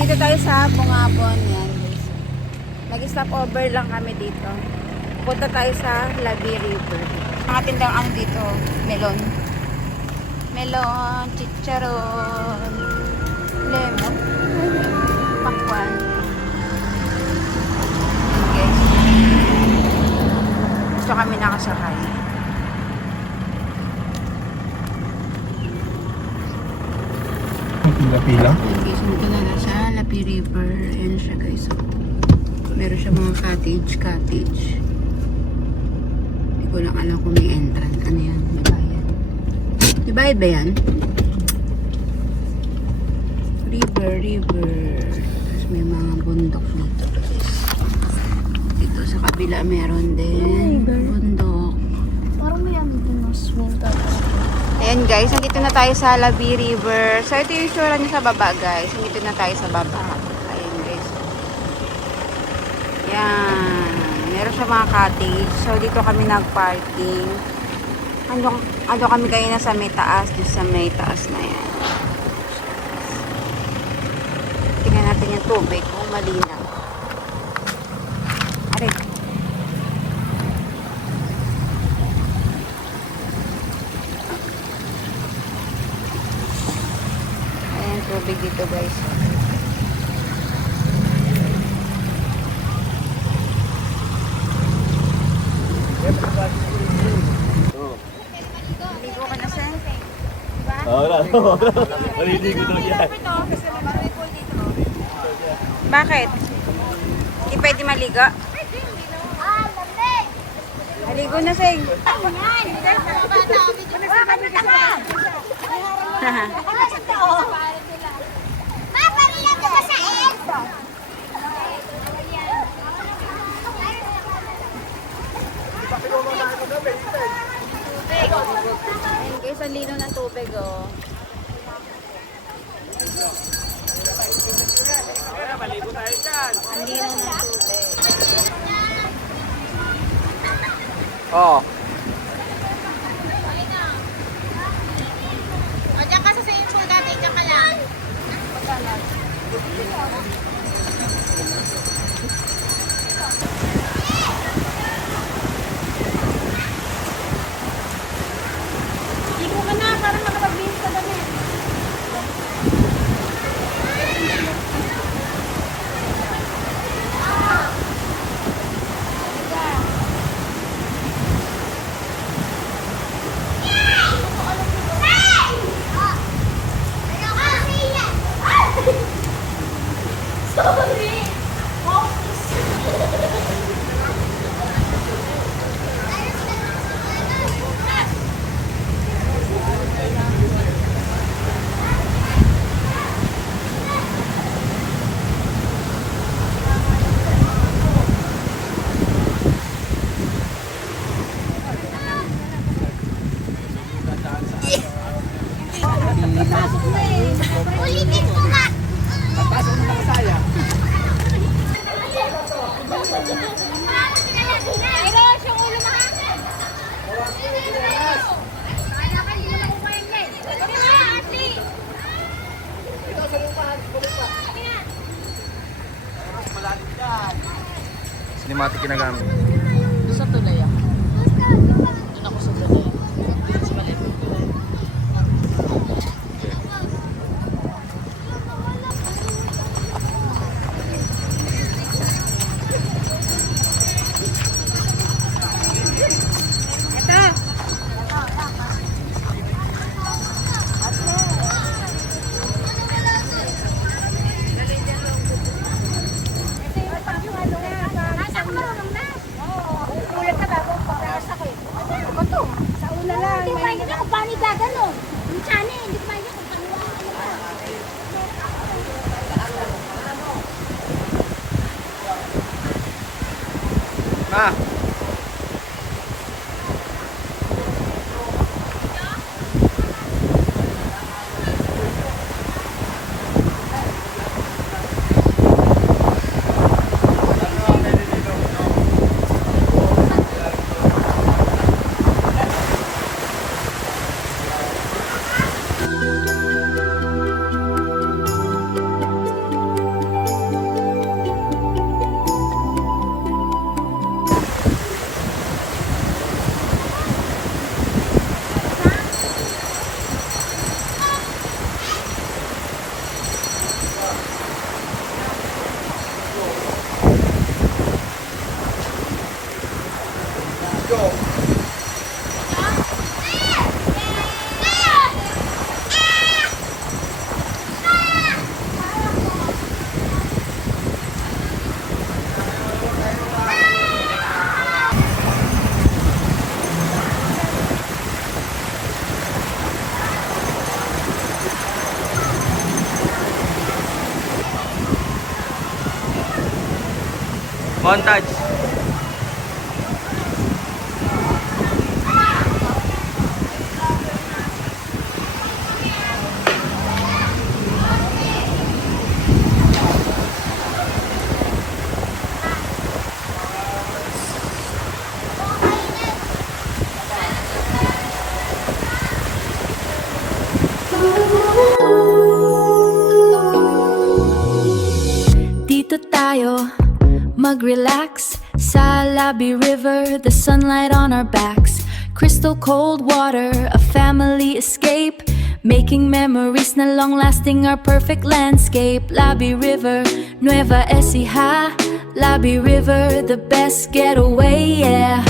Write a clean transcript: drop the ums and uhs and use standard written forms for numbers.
Nandito tayo sa Bungabon. Yan, guys. Nag-stop over lang kami dito. Punta tayo sa Labi River. Mga tindang ano dito, melon. Melon, chicharon, lemon, pakwan. Guys. Ito kami nakasakay. Pila-pila. Guys, nandito na na sa Labi River. Ayan siya, guys. Meron siya mga cottage. Hindi ko lang alam kung may entrance. Ano yan? May bayad. May bayad ba yan? River. Tapos may mga bundok dito, guys. Dito sa kabila meron din bundok. Parang may ano din ng swing ka. Ayan guys, nandito na tayo sa Labi River. So ito yung itsura niya sa baba guys. Nandito na tayo sa baba. Ayan guys. Yan. Meron siya mga cottage. So dito kami nag-parking. Ando kami kayo na sa may taas. Dito sa may taas na yan. Tingnan natin yung tubig kung malinaw. Aray. Ayan tubig dito guys. Ligo ka na sen? Wala. Maliligo daw yan. Bakit? Hindi pwede maligo? Maligo na seng. Ayan guys, ang lino ng tubig oh. Ang lino ng tubig. Oo. O, dyan ka sa swimming pool dati, dyan ka lang. Ligo ka na, para makapagbihis ka damit. Sorry! Ulitin ko nga! Pasok mo na kasaya. Ayos, yung ulo mo ha? Kaya ka hindi na makuha yung leg. Ashley! Ito sa lupahan. Bumpa. Malalim dyan. Cinematic ginagamit. Sa tulay ah. Doon ako sa tulay. Sa maliit. Nasa ako marunong na. Montage. Dito tayo mag-relax sa Labi River, the sunlight on our backs, crystal cold water, a family escape, making memories na long-lasting, our perfect landscape. Labi River, Nueva Ecija, Labi River, the best getaway, yeah.